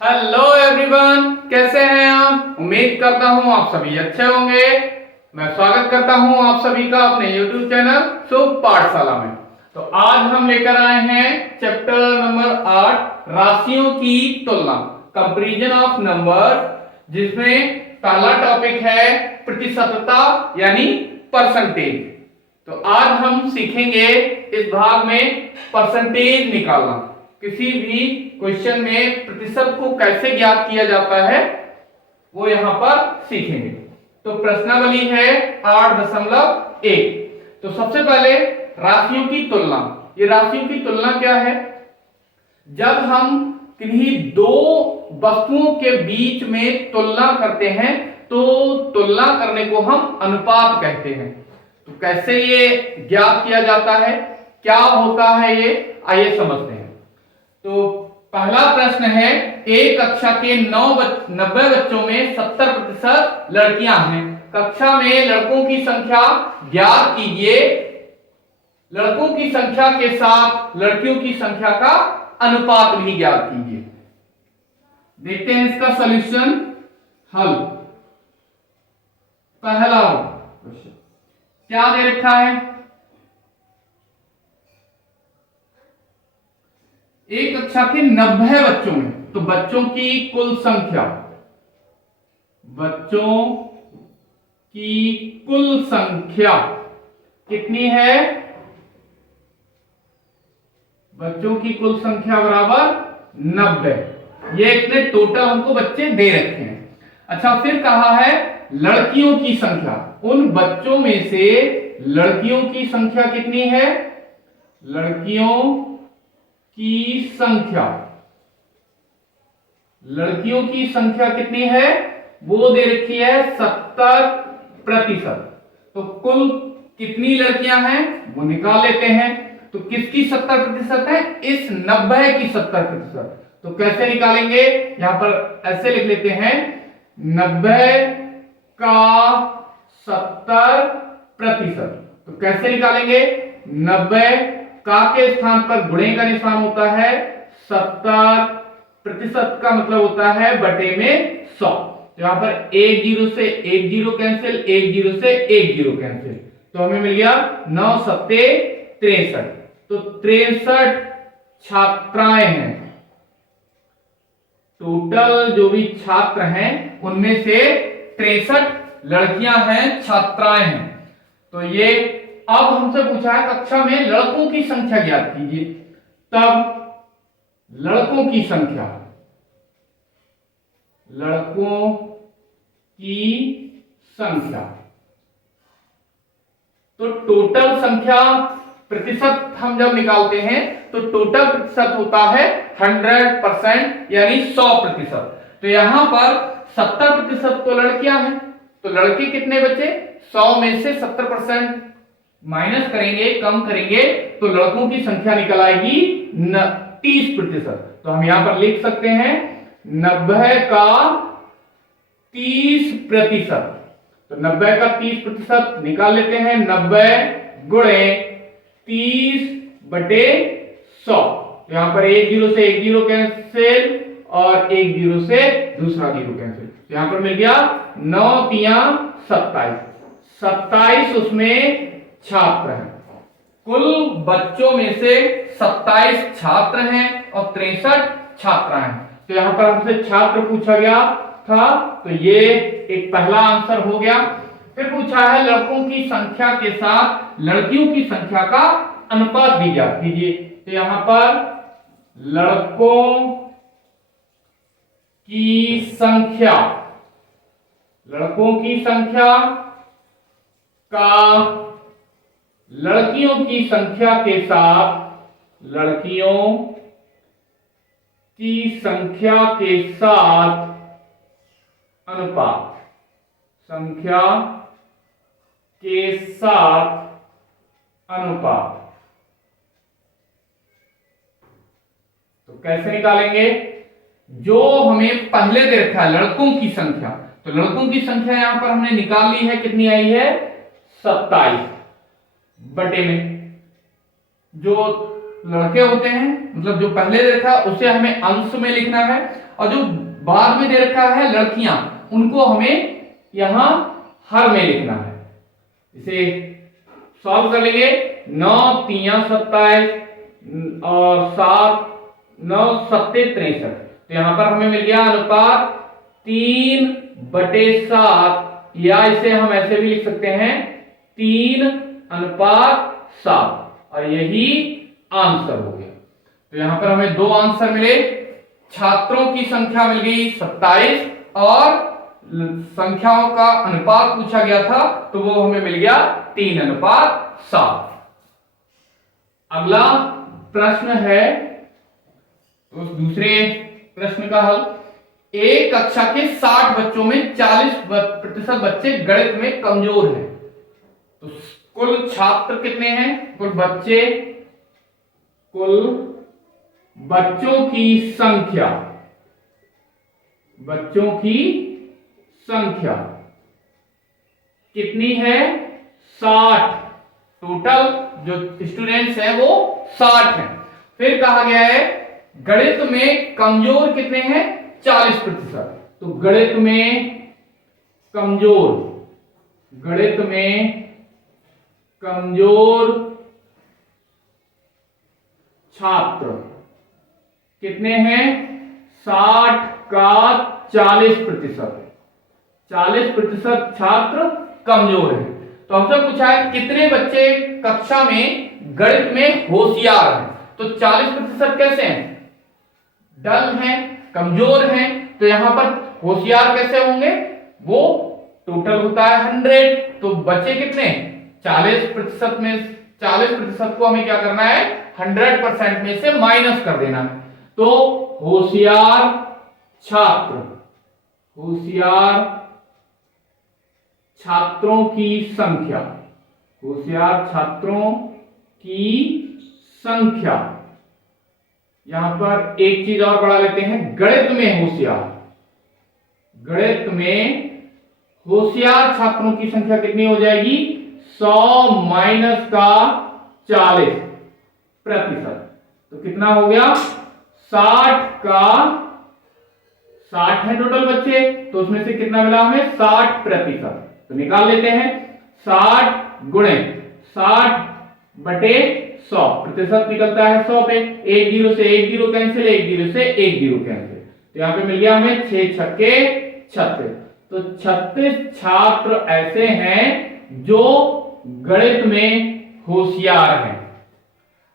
Hello everyone, कैसे हैं आप। उम्मीद करता हूं आप सभी अच्छे होंगे। मैं स्वागत करता हूं आप सभी का अपने YouTube चैनल शुभ पाठशाला में। तो आज हम लेकर आए हैं चैप्टर नंबर 8 राशियों की तुलना, कंपैरिजन ऑफ नंबर, जिसमें पहला टॉपिक है प्रतिशतता यानी परसेंटेज। तो आज हम सीखेंगे इस भाग में परसेंटेज निकालना। किसी भी क्वेश्चन में प्रतिशत को कैसे ज्ञात किया जाता है वो यहां पर सीखेंगे। तो प्रश्नावली है 8.1। तो सबसे पहले राशियों की तुलना। ये राशियों की तुलना क्या है? जब हम किन्हीं दो वस्तुओं के बीच में तुलना करते हैं तो तुलना करने को हम अनुपात कहते हैं। तो कैसे ये ज्ञात किया जाता है, क्या होता है ये, आइए समझते हैं। तो पहला प्रश्न है, एक कक्षा के 90 बच्चों में 70% लड़कियां हैं। कक्षा में लड़कों की संख्या ज्ञात कीजिए। लड़कों की संख्या के साथ लड़कियों की संख्या का अनुपात भी ज्ञात कीजिए। देखते हैं इसका सॉल्यूशन, हल। पहला क्वेश्चन क्या दे रखा है? एक कक्षा के 90 बच्चों में, तो बच्चों की कुल संख्या, बच्चों की कुल संख्या कितनी है? बच्चों की कुल संख्या बराबर 90। ये इतने टोटल हमको बच्चे दे रखे हैं। अच्छा, फिर कहा है लड़कियों की संख्या। उन बच्चों में से लड़कियों की संख्या कितनी है? लड़कियों की संख्या, लड़कियों की संख्या कितनी है? वो दे रखी है 70%। तो कुल कितनी लड़कियां हैं वो निकाल लेते हैं। तो किसकी 70% है? इस 90 की 70%। तो कैसे निकालेंगे? यहां पर ऐसे लिख लेते हैं, 90 का 70%। तो कैसे निकालेंगे? 90 का के स्थान पर गुणे का निशान होता है, 70% का मतलब होता है बटे में 100। तो यहां पर एक जीरो से एक जीरो कैंसिल, एक जीरो से एक जीरो कैंसिल, तो हमें मिल गया 9 सत्ते 63। तो 63 छात्राएं हैं। टोटल जो भी छात्र हैं उनमें से 63 लड़कियां हैं, छात्राएं हैं। तो ये अब हमसे पूछा है कक्षा में लड़कों की संख्या ज्ञात कीजिए। तब लड़कों की संख्या, लड़कों की संख्या, तो टोटल संख्या प्रतिशत हम जब निकालते हैं तो टोटल प्रतिशत होता है 100% यानी 100%। तो यहां पर 70% तो लड़कियां हैं, तो लड़के कितने बचे? 100 में से 70% माइनस करेंगे, कम करेंगे, तो लड़कों की संख्या निकल आएगी 30%। तो हम यहां पर लिख सकते हैं 90 का 30%। तो 90 का 30% निकाल लेते हैं, 90 गुणे 30 बटे 100। यहां पर एक जीरो से एक जीरो कैंसिल और एक जीरो से दूसरा जीरो कैंसिल, यहां पर मिल गया 9 तिया 27। 27 उसमें छात्र हैं। कुल बच्चों में से 27 छात्र हैं और 63 छात्राएं हैं। तो यहां पर हमसे छात्र पूछा गया था, तो ये एक पहला आंसर हो गया। फिर पूछा है लड़कों की संख्या के साथ लड़कियों की संख्या का अनुपात भी ज्ञात कीजिए। तो यहां पर लड़कों की संख्या, लड़कों की संख्या का लड़कियों की संख्या के साथ लड़कियों की संख्या के साथ अनुपात, संख्या के साथ अनुपात। तो कैसे निकालेंगे? जो हमें पहले दे रखा है लड़कों की संख्या, तो लड़कों की संख्या यहां पर हमने निकाल ली है, कितनी आई है? 27 बटे में जो लड़के होते हैं, मतलब जो पहले दे रखा है उसे हमें अंश में लिखना है, और जो बाद में दे रखा है लड़कियां, उनको हमें यहां हर में लिखना है। इसे सॉल्व कर लेंगे। 9 3 27 और 7 9 7 63। तो यहां पर हमें मिल गया अनुपात 3/7, या इसे हम ऐसे भी लिख सकते हैं 3:7, और यही आंसर हो गया। तो यहां पर हमें दो आंसर मिले। छात्रों की संख्या मिल गई 27, और संख्याओं का अनुपात पूछा गया था तो वो हमें मिल गया 3:7। अगला प्रश्न है, उस दूसरे प्रश्न का हल। एक कक्षा के 60 बच्चों में 40% बच्चे गणित में कमजोर हैं, तो कुल छात्र कितने हैं? कुल बच्चों की संख्या कितनी है? 60। टोटल जो स्टूडेंट्स हैं वो 60 हैं। फिर कहा गया है गणित में कमजोर कितने हैं? 40%। तो गणित में कमजोर छात्र कितने हैं? 60 का 40%। 40% छात्र कमजोर है। तो हमसे पूछा है कितने बच्चे कक्षा में गणित में होशियार हैं। तो 40% कैसे हैं? डल हैं, कमजोर हैं। तो यहां पर होशियार कैसे होंगे? वो टोटल होता है 100। तो बचे कितने? 40% में 40% को हमें क्या करना है? 100% में से माइनस कर देना है। तो होशियार छात्रों की संख्या, यहां पर एक चीज और बढ़ा लेते हैं, गणित में होशियार छात्रों की संख्या कितनी हो जाएगी? 100 माइनस का 40%। तो कितना हो गया? 60 है टोटल बच्चे, तो उसमें से कितना मिला हमें? 60%। तो निकाल लेते हैं। 60 गुणे 60/100, प्रतिशत निकलता है 100 पे। एक जीरो से एक जीरो कैंसिल, एक जीरो से एक जीरो कैंसिल। तो यहां पे मिल गया हमें 6 छक्के 36। तो 36 छात्र ऐसे हैं जो गणित में होशियार हैं।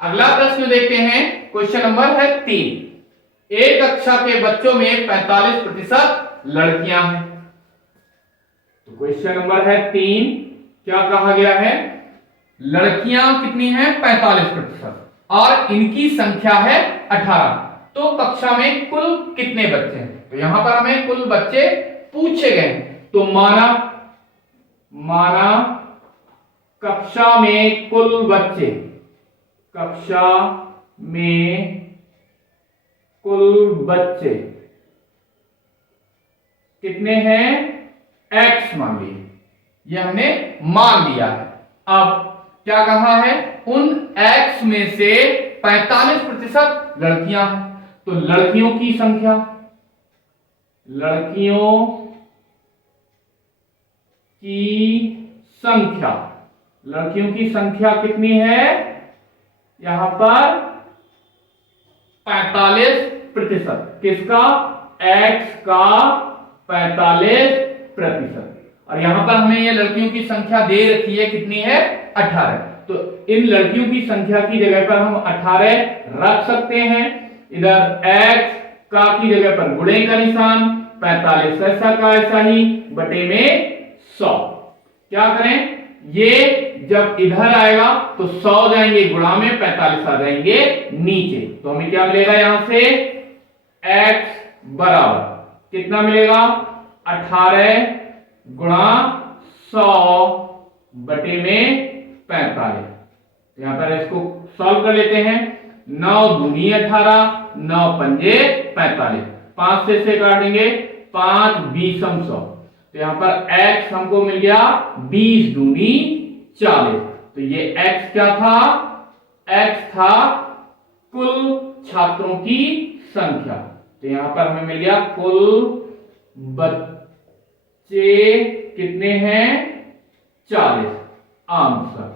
अगला प्रश्न देखते हैं। क्वेश्चन नंबर है 3। एक कक्षा के बच्चों में 45% लड़कियां हैं। तो क्वेश्चन नंबर है 3, क्या कहा गया है? लड़कियां कितनी हैं? 45%, और इनकी संख्या है 18। तो कक्षा में कुल कितने बच्चे हैं? तो यहां पर हमें कुल बच्चे पूछे गए। तो माना कक्षा में कुल बच्चे कितने हैं? x मान लिए, ये हमने मान लिया है। अब क्या कहा है? उन x में से 45% लड़कियां हैं। तो लड़कियों की संख्या कितनी है? यहां पर 45%। किसका? x का 45%। और यहां पर हमें ये लड़कियों की संख्या दे रखी है, कितनी है? 18। तो इन लड़कियों की संख्या की जगह पर हम 18 रख सकते हैं। इधर x का की जगह पर गुणे का निशान, 45 ऐसा का ऐसा ही, बटे में 100। क्या करें? ये जब इधर आएगा तो 100 जाएंगे गुणा में, 45 आ जाएंगे नीचे। तो हमें क्या मिलेगा? यहां से x बराबर कितना मिलेगा? 18 गुणा 100 बटे में 45। यहां पर इसको सॉल्व कर लेते हैं। 9 दूनी 18, 9 पंजे 45, 5 से काटेंगे, 5 20 100। तो यहां पर x हमको मिल गया 20 दूनी 40। तो ये x क्या था? x था कुल छात्रों की संख्या। तो यहां पर हमें मिल गया कुल बच्चे कितने हैं 40 आंसर।